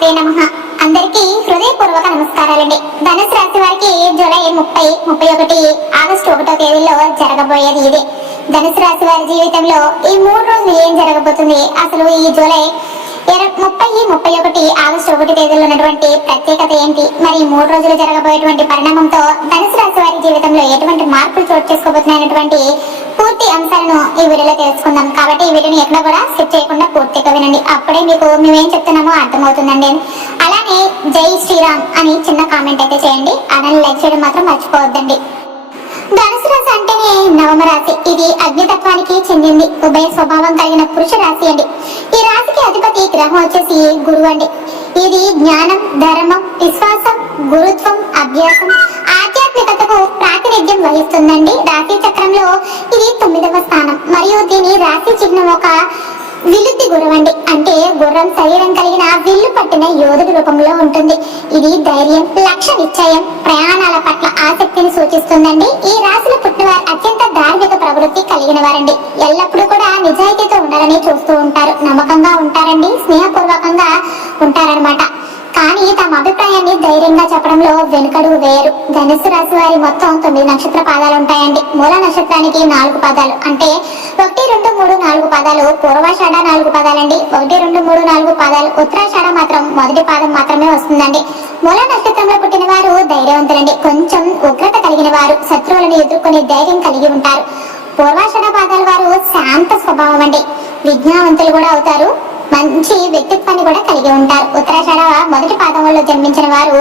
శ్రీమాతే నమః. అందరికీ హృదయపూర్వక నమస్కారాలండి. ధనుసు రాశి వారికి జూలై 30, 31, ఆగస్టు 1వ తేదీలో జరగబోయేది ఇదే. ధనుసు రాశి వారి జీవితంలో ఈ 3 రోజులు ఏం జరగబోతుంది, అసలు ఈ జూలై 30, 31, ఆగస్టు 1 తేదీలో ఉన్నటువంటి ప్రత్యేకత ఏంటి, మరి 3 రోజులు జరగబోయేటువంటి పరిణామంతో ధనుసు రాశి వారి జీవితంలో ఎటువంటి మార్పులు చోటు చేసుకోబోతున్నటువంటి పూర్తి అంశాలను ఈ వీడియోలో తెలుసుకుందాం. కాబట్టి ఈ వీడియోని ఎక్కడ కూడా స్కిప్ చేయకుండా పూర్తిగా వినండి. అప్పుడే మీకు మేమేం చెప్తున్నామో అర్థమవుతుందండి. అలానే జై శ్రీరామ్ అని చిన్న కామెంట్ అయితే చేయండి. అలానే లైక్ చేయడం మాత్రం మర్చిపోవద్దండి. ధనుసు రాశి అంటేనే నవమ రాశి. ఇది అగ్నితత్వానికి చెందింది. ఉభయ స్వభావం కలిగిన పురుష రాశి అండి. ఈ రాశికి అధిపతి గ్రహం వచ్చేసి గురువు అండి. ఇది జ్ఞానం, ధర్మం, విశ్వాసం, గురుత్వం, అభ్యాసం, ఆధ్యాత్మికతకు ప్రాతినిధ్యం వహిస్తుందండి. రాశి చక్రంలో ఇది 9వ స్థానం మరియు దీని రాశి చిహ్నం ఒక విలుద్ది గుర్రం అండి. అంటే గుర్రం శరీరం కలిగిన విల్లు పట్టిన యోధుడి రూపంలో ఉంటుంది. ఇది ధైర్యం, లక్ష్య నిశ్చయం, ప్రయాణాల పట్ల ఆసక్తిని సూచిస్తుందండి. ఈ రాశిలో పుట్టిన వారు అత్యంత ధార్మిక ప్రవృత్తి కలిగిన వారండి. ఎల్లప్పుడూ కూడా నిజాయితీతో ఉండాలని చూస్తూ ఉంటారు. నమ్మకంగా ఉంటారండి, స్నేహపూర్వకంగా ఉంటారనమాట. కానీ తమ అభిప్రాయాన్ని ధైర్యంగా చెప్పడంలో వెనుకడుగు వేయరు. ధనుస్సు రాశి వారి మొత్తం 9 నక్షత్ర పాదాలు ఉంటాయండి. మూల నక్షత్రానికి 4 పాదాలు, అంటే 1, 2, 3, 4 పాదాలు. పూర్వాషాఢ 4 పాదాలండి. 1, 2, 3, 4 పాదాలు. ఉత్తరాషాఢ మాత్రం మొదటి పాదం మాత్రమే వస్తుందండి. మూల నక్షత్రంలో పుట్టిన వారు ధైర్యవంతులండి. కొంచెం ఉగ్రత కలిగిన వారు, శత్రువులను ఎదుర్కొనే ధైర్యం కలిగి ఉంటారు. పూర్వాషాఢ పాదాల వారు శాంత స్వభావం అండి. విజ్ఞానవంతులు కూడా అవుతారు. మంచి వ్యక్తిత్వాన్ని కూడా కలిగి ఉంటారు. ఉత్తరాషాఢ మొదటి పాదంలో జన్మించిన వారు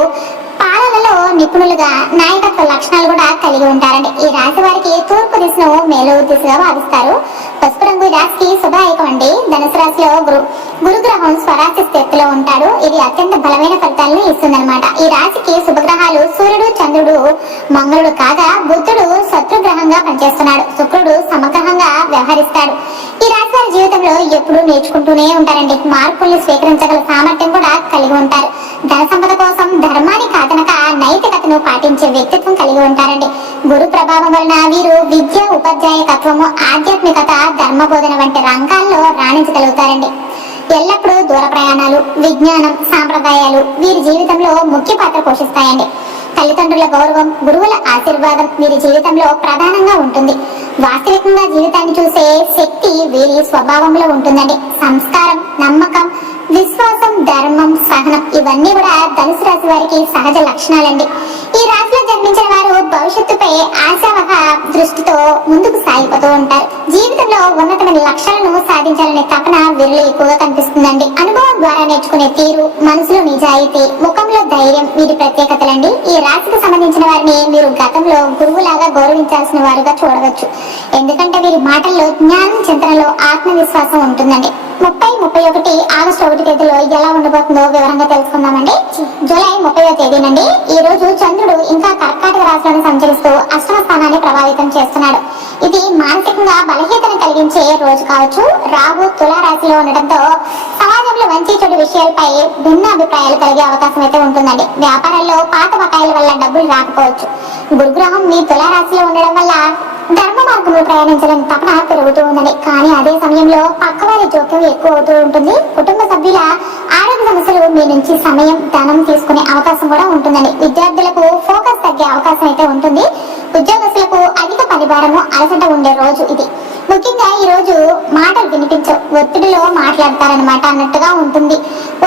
పాలనలో నిపుణులుగా, నాయకత్వ లక్షణాలు కూడా కలిగి ఉంటారండి. ఈ రాశి వారికి తూర్పు దిశను మేలు దిశగా భావిస్తారు. పసుపు రంగు రాశికి శుభాయకం అండి. ధనుసు రాశిలో గురుగ్రహం స్వరాశి స్థితిలో ఉంటాడు. ఇది అత్యంత బలమైన ఫలితాలను ఇస్తుందన్నమాట. ఈ రాశికి శుభగ్రహాలు సూర్యుడు, చంద్రుడు, మంగళుడు కాగా బుధుడు శత్రుగ్రహంగా పనిచేస్తున్నాడు. శుక్రుడు సమగ్రహంగా వ్యవహరిస్తాడు. ఈ రాశి వారి జీవితంలో ఎప్పుడూ నేర్చుకుంటూనే ఉంటారండి. మార్పుల్ని స్వీకరించగల సామర్థ్యం కూడా కలిగి ఉంటారు. ధన సంపద కోసం ధర్మాన్ని కాదనక నైతికతను పాటించే వ్యక్తిత్వం కలిగి ఉంటారండి. గురు ప్రభావం వలన వీరు విద్య, ఉపాధ్యాయకత్వము, ఆధ్యాత్మికత, ధర్మబోధన వంటి రంగాల్లో రాణించగలుగుతారండి. ఎల్లప్పుడూ దూర ప్రయాణాలు, విజ్ఞానం, సాంప్రదాయాలు వీరి జీవితంలో ముఖ్య పాత్ర పోషిస్తాయండి. తల్లిదండ్రుల గౌరవం, గురువుల ఆశీర్వాదం వీరి జీవితంలో ప్రధానంగా ఉంటుంది. వాస్తవికంగా జీవితాన్ని చూసే శక్తి వీరి స్వభావంలో ఉంటుందండి. సంస్కారం, నమ్మకం, విశ్వాసం, ధర్మం, సహనం ఇవన్నీ కూడా ధనుసు రాశి వారికి సహజ లక్షణాలండి. ఈ రాశిలో జన్మించిన వారు భవిష్యత్తుపై ఆశావహ దృష్టితో ముందుకు సాగిపోతూ ఉంటారు. జీవితంలో ఉన్నతమైన లక్ష్యాలను సాధించాలనే తపన వీరిలో ఎక్కువగా కనిపిస్తుందండి. అనుభవం ద్వారా నేర్చుకునే తీరు, మనసులో నిజాయితీ, ముఖంలో ధైర్యం వీరి ప్రత్యేకతలండి. ఈ రాశికి సంబంధించిన వారిని మీరు గతంలో గురువులాగా గౌరవించాల్సిన వారుగా చూడవచ్చు. ఎందుకంటే వీరి మాటల్లో జ్ఞానం, చింతనలో ఆత్మవిశ్వాసం ఉంటుందండి. 30, 31, ఆగస్టు 1 తేదీలో ఎలా ఉండబోతుందో వివరంగా తెలుసుకుందామండి. జూలై 30వ తేదీనండి. ఈ రోజు చంద్రుడు ఇంకా కర్కాటక రాశిలోనే సంచరిస్తూ అష్టమ స్థానాన్ని ప్రభావితం చేస్తున్నాడు. ఇది మానసికంగా బలహీనతను కలిగించే రోజు కావచ్చు. రాహు తులా రాశిలో ఉండటంతో సమాజంలో మంచి చెడు విషయాలపై భిన్న అభిప్రాయాలు కలిగే అవకాశం అయితే ఉంటుందండి. వ్యాపారాల్లో పాత బకాయిల వల్ల డబ్బులు రాకపోవచ్చు. గురుగ్రహం మీ తులా రాశిలో ఉండడం వల్ల ధర్మ మార్గంలో ప్రయాణించాలని తపన పెరుగుతూ ఉందండి. కానీ అదే సమయంలో పక్కవారి జోక్యం ఎక్కువ అవుతూ ఉంటుంది. కుటుంబ సభ్యుల ఆరోగ్య సమస్యలు మీ నుంచి సమయం, ధనం తీసుకునే అవకాశం కూడా ఉంటుందండి. విద్యార్థులకు ఫోకస్ తగ్గే అవకాశం అయితే ఉంటుంది. ఉద్యోగస్తులకు అధిక పనిభారము, అలసట ఉండే రోజు ఇది. ముఖ్యంగా ఈ రోజు మాటలు వినిపించవు, ఒత్తిడిలో మాట్లాడతారనమాట అన్నట్టుగా ఉంటుంది.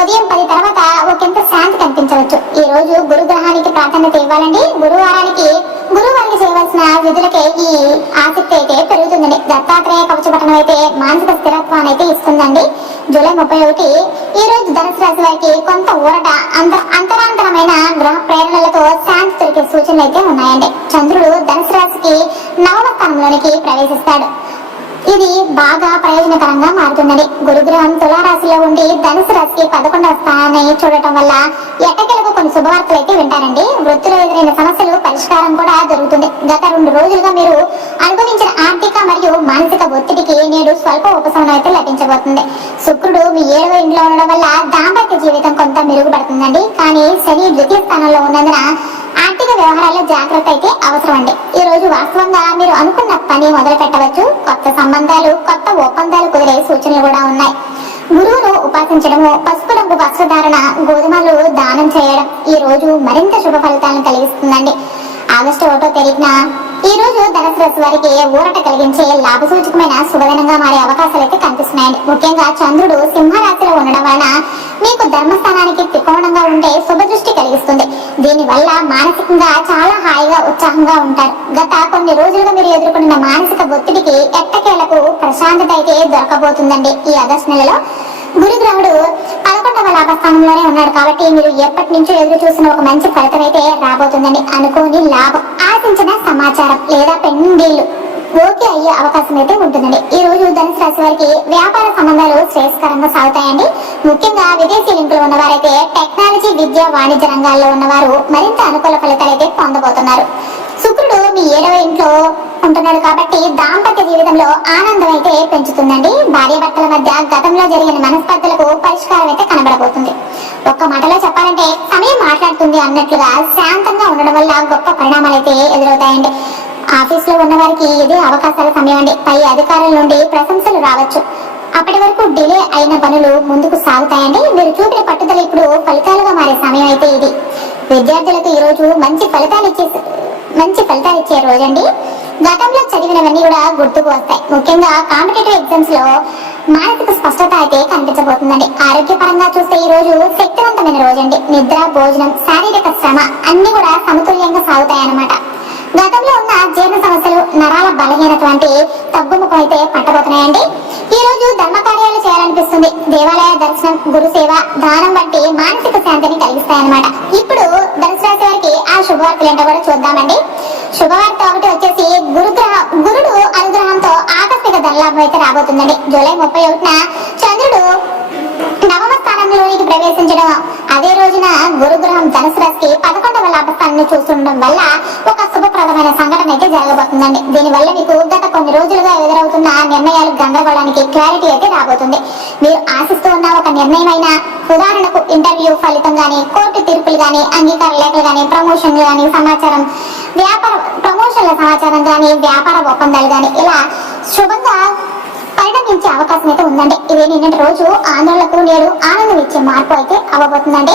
ఉదయం 10 తర్వాత ఒకంత శాంతి కనిపించవచ్చు. ఈ రోజు గురుగ్రహానికి ప్రాధాన్యత ఇవ్వాలండి. గురువారికి చేయవలసిన విధులకే ఈ ఆసక్తి అయితే పెరుగుతుందండి. దత్తాత్రేయ కవచపఠనం అయితే మానసిక స్థిరత్వాన్ని అయితే ఇస్తుందండి. జూలై 31 ఈ రోజు ధనుసు రాశి వారికి కొంత ఊరట, అంతరాంతరమైన గ్రహ ప్రేరణలతో శాంతి దొరికే సూచనలు అయితే ఉన్నాయండి. చంద్రుడు ధనుసు రాశికి 9వ స్థానంలోనికి ప్రవేశిస్తాడు. ఇది బాగా ప్రయోజనకరంగా మారుతుందని. గురుగ్రహం తులారాశిలో ఉండి ధనుసు రాశికి 11వ స్థానాన్ని చూడటం వల్ల ఎట్టకేలకు కొన్ని శుభవార్తలు అయితే వింటారండి. వృత్తిలో ఎదురైన సమస్యలు పరిష్కారం కూడా జరుగుతుంది. గత 2 రోజులుగా మీరు అనుభవించిన ఆర్థిక మరియు మానసిక ఒత్తిడికి నేడు స్వల్ప ఉపశమనం అయితే లభించబోతుంది. శుక్రుడు మీ 7వ ఇంట్లో ఉండడం వల్ల దాంపత్య జీవితం కొంత మెరుగుపడుతుందండి. కానీ శని ద్వితీయ స్థానంలో ఉన్నందున ఆర్థిక వ్యవహారాల్లో జాగ్రత్త అయితే అవసరం అండి. ఈ రోజు వాస్తవంగా మీరు అనుకున్న పని మొదలు పెట్టవచ్చు. కొత్త సంబంధాలు, కొత్త ఒప్పందాలు కుదిరే సూచనలు కూడా ఉన్నాయి. గురువును ఉపాసించడము, పసుపు రంగు వస్త్రధారణ నివారణ గోధుమలు దానం చేయడం ఈ రోజు మరింత శుభ ఫలితాలను కలిగిస్తుందండి. ఆగస్టు 1వ తేదీన ఈ రోజు ధనుసు రాశి వారికి ఊరట కలిగించే లాభసూచకమైన శుభదినంగా మారే అవకాశాలు అయితే కనిపిస్తున్నాయండి. ముఖ్యంగా చంద్రుడు సింహరాశిలో ఉండడం వలన మీకు ధర్మస్థానానికి త్రికోణంగా ఉండే శుభ దృష్టి కలిగిస్తుంది. దీని వల్ల మానసికంగా చాలా హాయిగా ఉత్సాహంగా ఉంటారు. గత కొన్ని రోజులుగా మీరు ఎదుర్కొన్న మానసిక ఒత్తిడికి ఎట్టకేలకు ప్రశాంతత అయితే దొరకబోతుందండి. ఈ ఆగస్టు నెలలో గురుగ్రహుడు 11వ లాభస్థానంలోనే ఉన్నాడు కాబట్టి మీరు ఎప్పటి నుంచో ఎదురు చూసిన ఒక మంచి ఫలితం అయితే రాబోతుందండి. అనుకోని లాభం, ఆశించిన సమాచారం లేదా పెండింగ్లు ఓకే అయ్యే అవకాశం అయితే ఉంటుందండి. ఈ రోజు ధనుసు రాశి వారికి వ్యాపార సంబంధాలు శ్రేయస్కరంగా సాగుతాయండి. ముఖ్యంగా విదేశీ లింకులు ఉన్నవారైతే టెక్నాలజీ, విద్య, వాణిజ్య రంగాల్లో ఉన్నవారు మరింత అనుకూల ఫలితాలు అయితే పొందబోతున్నారు. శుక్రుడు మీ 7వ ఇంట్లో ఉంటున్నాడు కాబట్టి దాంపత్య జీవితంలో ఆనందం అయితే పెంచుతుందండి. భార్యాభర్తల మధ్య గతంలో జరిగిన మనస్పర్ధలకు పరిష్కారం అయితే కనబడబోతుంది. ఒక్క మాటలో చెప్పాలంటే సమయం మాట్లాడుతుంది అన్నట్లుగా శాంతంగా ఉండడం వల్ల గొప్ప పరిణామాలు అయితే ఎదురవుతాయండి. ఆఫీస్ లో ఉన్న వారికి ఇది అవకాశాల సమయం అండి. పై అధికారుల నుండి ప్రశంసలు రావచ్చు. అప్పటి వరకు డిలే అయిన పనులు ముందుకు సాగుతాయండి. మీరు చూపిన పట్టుదల ఇప్పుడు ఫలితాలుగా మారే సమయం అయితే ఇది. విద్యార్థులకు ఈ రోజు మంచి ఫలితాలు ఇచ్చే రోజండి. గతంలో చదివినవన్నీ కూడా గుర్తుకు వస్తాయి. ముఖ్యంగా కాంపిటేటివ్ ఎగ్జామ్స్ లో మానసిక స్పష్టత అయితే కనిపించబోతుందండి. ఆరోగ్యపరంగా చూస్తే ఈ రోజు శక్తివంతమైన రోజండి. నిద్ర, భోజనం, శారీరక శ్రమ అన్ని కూడా సమతుల్యంగా సాగుతాయన్నమాట. గతంలో ఉన్న జీర్ణ సమస్యలు, నరాల బలహీనత వంటి తగ్గుముఖం అయితే పట్టబోతున్నాయండి. ఈ రోజు ధర్మ కార్యాలు చేయాలనిపిస్తుంది. దేవాలయ దర్శనం, గురు సేవ, దానం వంటి మానసిక శాంతిని కలిగిస్తాయన్నమాట. ఇప్పుడు ధనుసు రాశి వారికి ఆ శుభవార్తలు ఏంటో కూడా చూద్దామండి. శుభవార్త ఒకటి వచ్చేసి గురుడు అనుగ్రహంతో ఆకస్మిక ధనలాభం అయితే రాబోతుందండి. జూలై 31న చంద్రుడు నవమ స్థానంలోనికి ప్రవేశించడం, అదే రోజున గురుగ్రహం ధనుసు రాశికి 11వ లాభస్థానాన్ని చూస్తుండడం వల్ల ఒక శుభప్రదమైన సంఘటన అయితే జరగబోతుందండి. దీనివల్ల మీకు గత కొన్ని రోజులుగా ఎదురవుతున్న నిర్ణయాలు గందరగోళానికి క్లారిటీ అయితే రాబోతుంది. మీరు ఆశిస్తూ ఉన్న ఒక నిర్ణయమైన, ఉదాహరణకు ఇంటర్వ్యూ ఫలితం గానీ, కోర్టు తీర్పులు గానీ, అంగీకార లేఖలు గానీ, ప్రమోషన్లు గానీ, సమాచారం, ప్రమోషన్ల సమాచారం గానీ, వ్యాపార ఒప్పందాలు గానీ ఇలా శుభంగా పరిణమించే అవకాశం అయితే ఉందండి. ఇది నిన్నటి రోజు ఆందోళనకు నేడు ఆనందం ఇచ్చే మార్పు అయితే అవ్వబోతుందండి.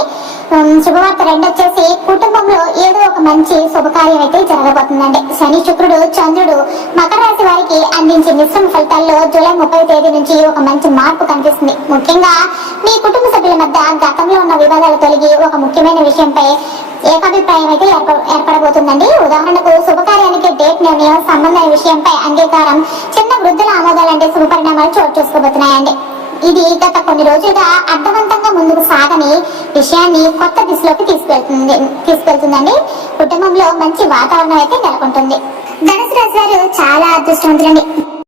శుభవార్త 2 వచ్చేసి కుటుంబంలో ఏదో ఒక మంచి శుభకార్యం అయితే జరగబోతుందండి. శని, శుక్రుడు, చంద్రుడు మకర రాశి వారికి అందించే మిశ్రమ ఫలితాల్లో జూలై 30వ తేదీ నుంచి ఒక మంచి మార్పు కనిపిస్తుంది. ముఖ్యంగా మీ కుటుంబ సభ్యుల మధ్య గతంలో ఉన్న వివాదాలు తొలగి ఒక ముఖ్యమైన విషయంపై ఏకాభిప్రాయం అయితే ఏర్పడబోతుందండి. ఉదాహరణకు శుభకార్యానికి డేట్ నిర్ణయం, సంబంధ విషయంపై అంగీకారం, చిన్న వృద్ధుల ఆమోదాలు అంటే శుభ పరిణామాలు చోటు చేసుకోబోతున్నాయండి. ఇది గత కొన్ని రోజులుగా అర్థవంతంగా ముందుకు సాగని విషయాన్ని కొత్త దిశలోకి తీసుకెళ్తుందండి. కుటుంబంలో మంచి వాతావరణం అయితే నెలకొంటుంది. ధనుసు రాశి వారు చాలా అదృష్టవంతులండి.